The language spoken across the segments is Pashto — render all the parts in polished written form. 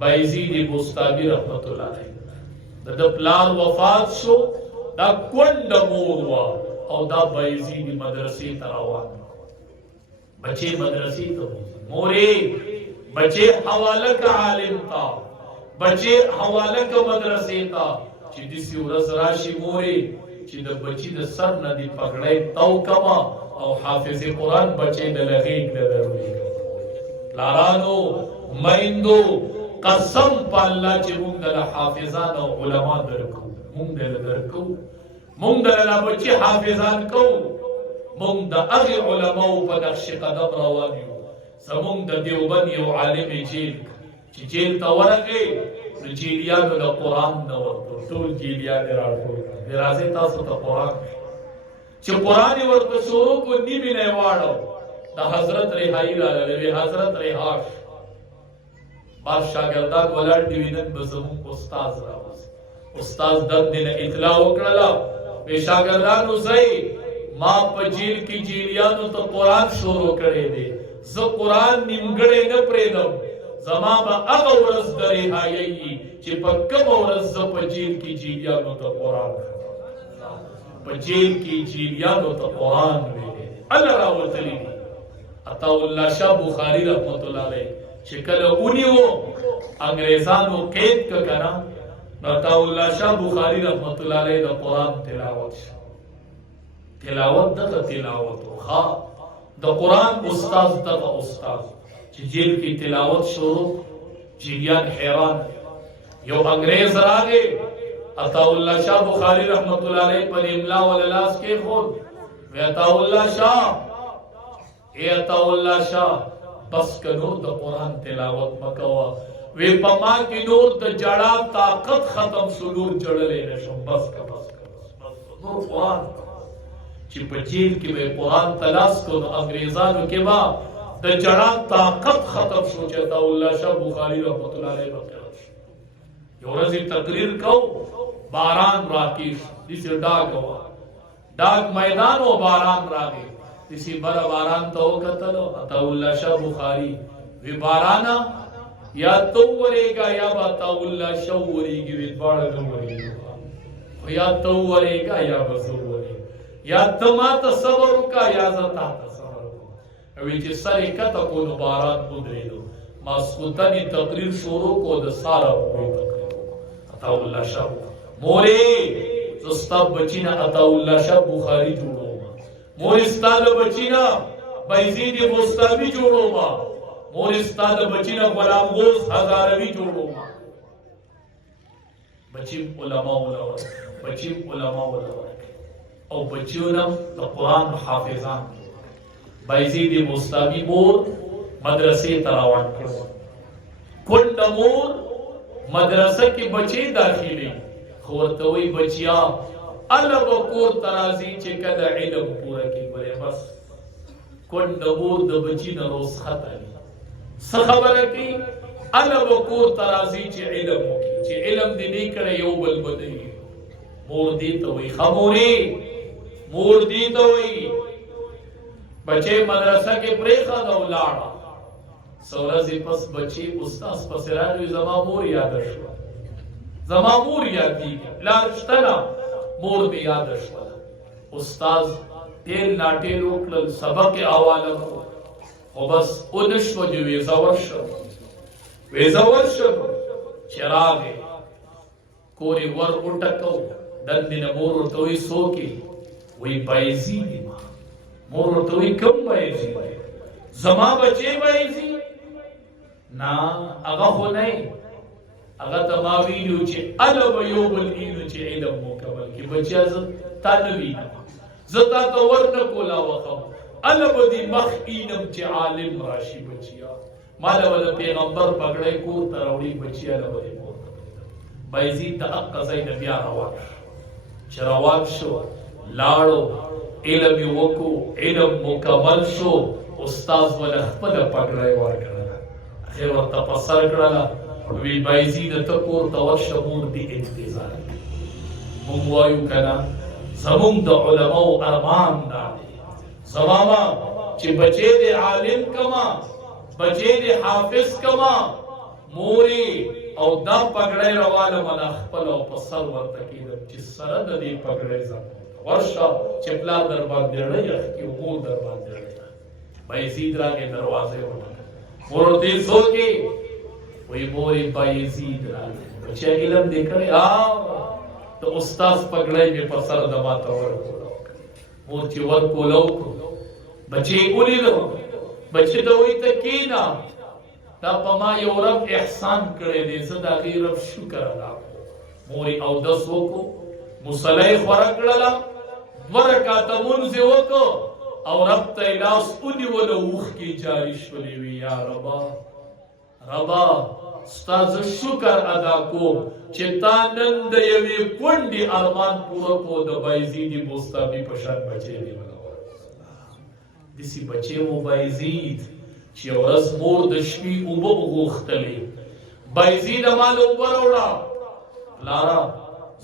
بایزید بوستامي رحمت الله علیه د پلار وفات شو دا کونډ مور وا او دا بایزید مدرسې ته روان بچے مدرسې ته مورې بچے حواله کا عالم تا بچے حواله کا مدرسې تا چې دسی ورځ راشي مورې چې د بچی د سر نه دی پګړې تو کما او حافظ قرآن بچے د لغیک د دروي لارانو میندو قسم په الله چې موږ د حافظان او علما درکو موږ د بچی حافظان کو موږ د هغه علماو په نقش قدم روان یو زموږ د دیوبند یو عالم جیل چې جیل ته ورغی نو جیلیانو د قرآن نه ورته ټول جیلیان راټول راځي تاسو ته قرآن چې قرآن ورته شروع کو نیمه نه واړو د حضرت رهایی راغلی حضرت رهاش بار شاگردان ولر دیوینن بزمون استاد راوس استاد دن دن اطلاع وکړه به شاگردانو زئی ما په جیل کې جیلیانو ته قرآن شروع کړی دی زه قرآن نیمګړی نه پرېږدم زما به هغه ورځ د رهایي چې په کومه ورځ زه په جیل کې جیلیانو ته قرآن په جیل کې جیلیانو ته قرآن ویلی الله راوتلی دی عطا الله شاه بخاری رحمت الله علیه چې کله ونیو انګریزانو قید کړه عطا الله شاه بخاری رحمت الله علیه د قرآن تلاوت دغه تلاوت خا د قرآن استاد دغه استاد چې جیل کې تلاوت شروع جیلیان حیران یو انګریز راغی عطا الله شاه بخاری رحمت الله علیه پر املا وللاس کې خود وی عطا الله شاه ای عطا الله شاه بس که نور د قرآن تلاوت مکوا وی پا ما کی نور د جڑا طاقت ختم سلور جڑلے نشم بس که نور قرآن چی پا جیل کی بے قرآن تلاس کن انگریزانو کے با د جڑا طاقت ختم شو چی عطا اللہ شاہ بخاری رحمت اللہ علیہ بقیرت شو یو رزی تقریر کو باران راکیش دیسی ڈاک ہوا ڈاک میدان و باران راکی دیسی برا باران تو قتلو عطا اللہ شاہ بخاری وی بارانا یا تو ورے گا یا عطا اللہ شاہ ورے گی وی بارا دو ورے گا یا تو ورے گا یا بزو ورے یا تما تصور کا یا زتا تصور کا وی چی سر کتا کو نو باران بدرے دو ماسکوتانی تقریر شروع کو دا سارا ہوئی تقریر عطا اللہ شاہ مورے زستا بچینا عطا اللہ شاہ بخاری جوڑو مور استاد بچینا بایزید بوستامی جوڑو ما مور استاد بچینا غلام غوث ہزاروی جوڑو ما بچیم علماء او بچیونم دا قرآن حافظان بایزید بوستامی مور مدرسے تراوان کرو کنڈ مور مدرسہ کی بچے داخلی خورتوی بچیا اللہ بکور ترازی چکل علم پورا کی برے بس کن نبور د بچی نروس خطا سخبر کی اللہ بکور ترازی چی علم کی چی علم دی نہیں کرے یو بل بدئی مور دیتا ہوئی خموری مور دیتا ہوئی بچے مدرسہ کے پریخا دو لاڑا سورزی پس بچی استاس پس رانوی زما مور یادشوا زما مور یاد دی لارشتنا مور دی یادش والا استاز تیل ناٹیل اکلل سبق آوالا کو و بس انشو جو ویزاورشم چراغے کوری ور اٹکو دندن مور ارتوی سوکی وی بائزی دی مور ارتوی کم بائزی زما بچے بائزی نا اگا خو نہیں اگا تماویلو چی علم یوبل اینو چی علم مکمل کی بچیا تانوی نما زتا تورنکولا وخم علم دی مخ اینم چی عالم راشی بچیا مالا ولا پیغمبر پکڑے کور تروڑی بچیا لبدی مور بایزید تا اقضای نبیا روان چی روان شو لاڑو علم وکو علم مکمل شو استاز ولا خپل پکڑے وار کرنا اخیر ورطا پسر کرنا وی بایزید تکور تورش مور دی انتظار مونگوایو کنا زمون دا علماء ارمان دا زماما چی بچے دے عالم کما بچے دے حافظ کما موري او دا پګړې رواله منا خپل او په سر ورته کېدم چې سره د دې پګړې زمو ورشه چې پلار در باندې رړی کی مور در باندې رړی بایزید راغی دروازه وټه مور دې سوچي وی موري بایزید راغی چې علم دې کړی د استاد پګړې په پر سر د ماته ورکړو مور چې ورکولو بچي ولیدو بچي ته وی ته کینا دا پما یو رب احسان کړی دی زه دا غي رب شکر ادا کوم موري او د سوکو مصلی خورا کړلا ورکاته مونږ وکړو او رب ته لاس اونې ول وخ کی جاری شولې وی یا ربا ستاسو شکر ادا کوم چې تا نن د یوې کونډې ارمان پوره کو د بایزیدی بوستابي په شان بچی دی دسی بچی مو بایزید چې ورځ مور د شپې اوبه وغوښتلې بایزید مال اوبه راوړه لارا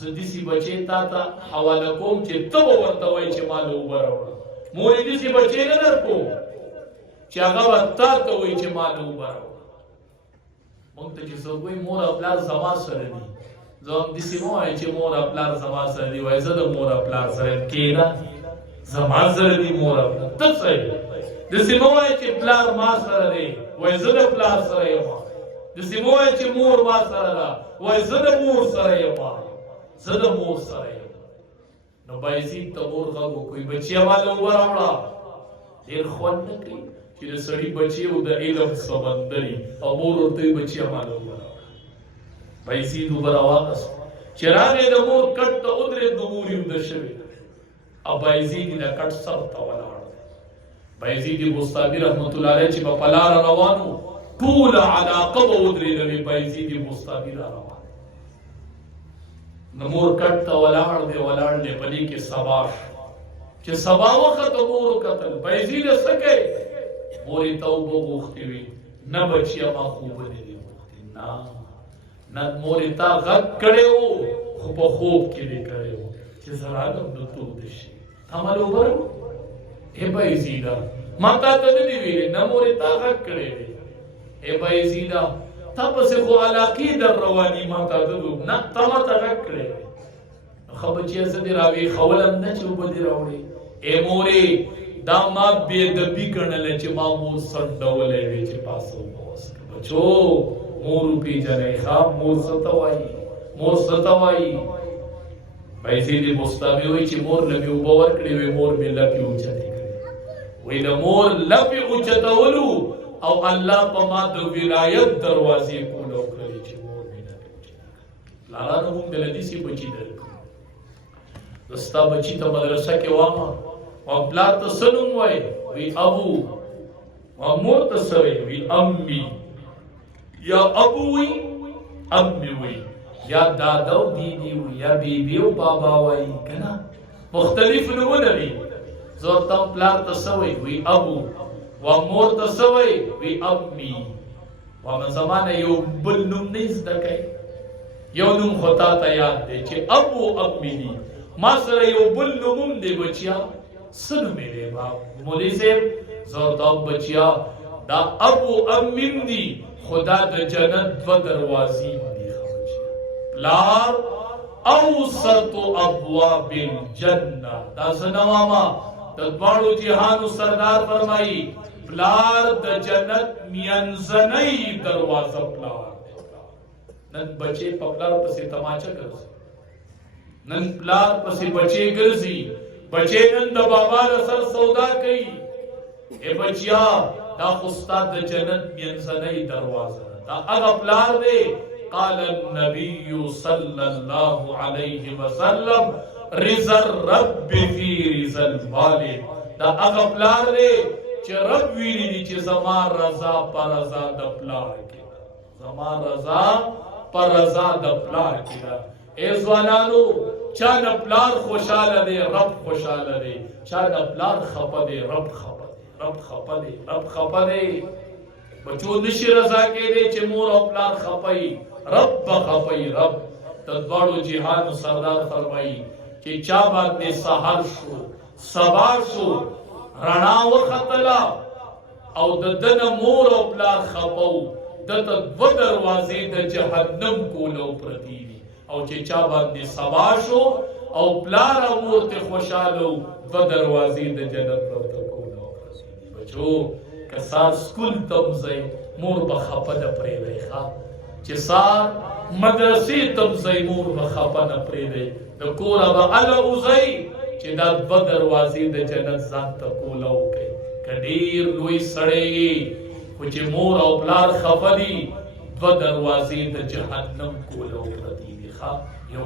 زه دسی بچی تا ته حواله کوم چې ته به ورته وایې چې مال اوبه راوړه مور یې دسی بچی نه درکوم چې هغه به تا ته وایي چې مال اوبه راوړه مونږ ته چې څوک وایي مور او پلار زما سره دي زه هم داسې مه وایه چې مور او پلار زما سره دي وایي زه د مور او پلار سره یم کښېنه زما سره دي مور او پلار ته څه یې داسې مه وایه چې پلار ما سره دی وایي زه د پلار سره یم داسې مه وایه چې مور ما سره ده وایي زه د مور سره یم زه د مور سره یم نو بایزید ته مور غږ وکړي بچیه ماله اوبه راوړه ډېر خوند نه کوي چې د سړي بچی او د علم سمندري او مور ورته وایي بچیه ماله اوبه راوړه بایزید اوبه راواخیسته چې راغی د مور کټ ته ودرېد نو مور یې ویده شوې او بایزید یې د کټ سر ته ولاړ بایزید بوستامي رحمت الله علیه چې په لاره روانو ټوله علاقه به ودرېدلې بایزید بوستامي را روان نو مور کټ ته ولاړ دی په دې کې سبا چې سبا وخت مور وکتل بایزید څه کوي مور یې توبه غوښتې وي نه بچیه ما خوبه نه دي غوښتې نه مور یې تا غږ کړی و خو په خوب کې دې کړی و چې زه راغلم نو ته وده شي تا ماله اوبه راوړه اے بایزیدا ما تا ته نه دی ویلې نه مور یې تا غږ کړی دی اے بایزیدا تا پسې خو علاقې در رواني ما تا ته نه تا ما ته غږ کړی دی ښه بچیه زه دې راویښولم نه چې اوبه دې راوړې اے مورې دا ما بېادبي ګڼله چې ما مور سنډولی دی چې پاسه اوبه وڅښه بچو مور وپېژنئ ښه مور څه ته وایي مور څه ته وایي بایزید بوستامي وایي چې مور له مې اوبه ورکړې وې مور مې لپې اوچتې کړې وایي د مور لپې اوچتولو او الله په ما د ولایت دروازې کولو کړلې چې مور مې لپې اوچتې کړې لالا نه مونږ دله داسې بچي درکړو زه ستا بچي ته مدرسه کې وامه او پلار ته څه نوم وایي وایي ابو او مور ته څه وایي وایي امي یا ابو وایي امي وایي یا دادا او دیدی وایي یا بیبي او بابا وایي که نه مختلف نومونه وي زه ورته پلار ته څه وایي وایي ابو و مور ته څه وایي وایي امي و زما نه یو بل نوم نه زده کوي یو نوم خو تا ته یاد دی چې ابو امي دي ما سره یو بل نوم هم دی بچیا څه نوم یې دی مولوي صاحب زه ورته بچیا دا ابو امیم دي خو دا د جنت دوه دروازې دي پلار اوسط ابواب الجنه دا څه نه واما د دواړو جهانو سردار فرمایي پلار د جنت منځنۍ دروازه پلار نن بچې په پلار پسې تماچه ګرځي نن پلار پسې بچې ګرځي بچې نن د بابا له سر سودا کوي اے بچیا دا خو ستا د جنت منځنۍ دروازه دا هغه پلار دی قال النبي صلى الله عليه وسلم رضا الرب في رضا الوالد دا هغه پلار دی چې رب ویلي دي چې زما رضا پر رضا د پلار کې زما رضا پر رضا د پلار کې اے ځوانانو چا نه پلار خوشاله دی رب خوشاله دی چا نه پلار خپه دی رب خپه دی رب خپه دی رب خپه دی بچو نشي رضا کېدی چې مور او پلار خپه رب خپه رب د دواړو جهانو سردار فرمایي چې چا باندې سحر شو سبا شو رڼا وختله او د دنه مور او پلار خپو دته دو دروازې د جهنم کولو پرتی دي او چې چا باندې سوا شو او پلار ورته خوشاله دو دروازې د جنت ورته کولو پرتی دي. بچو کسار سکول تم ځای مور به خپه نه پرېږدئ ښه چې سار مدرسې تم ځای مور به خپه نه پرېږدئ د کوره به هله وځئ چې دا دوه دروازې د جنت ځان ته کوله وکئ که ډېر لوی سړی یې خو چې مور او پلار خفه دي دوه دروازې د جهنم کوله پرتې دي ښه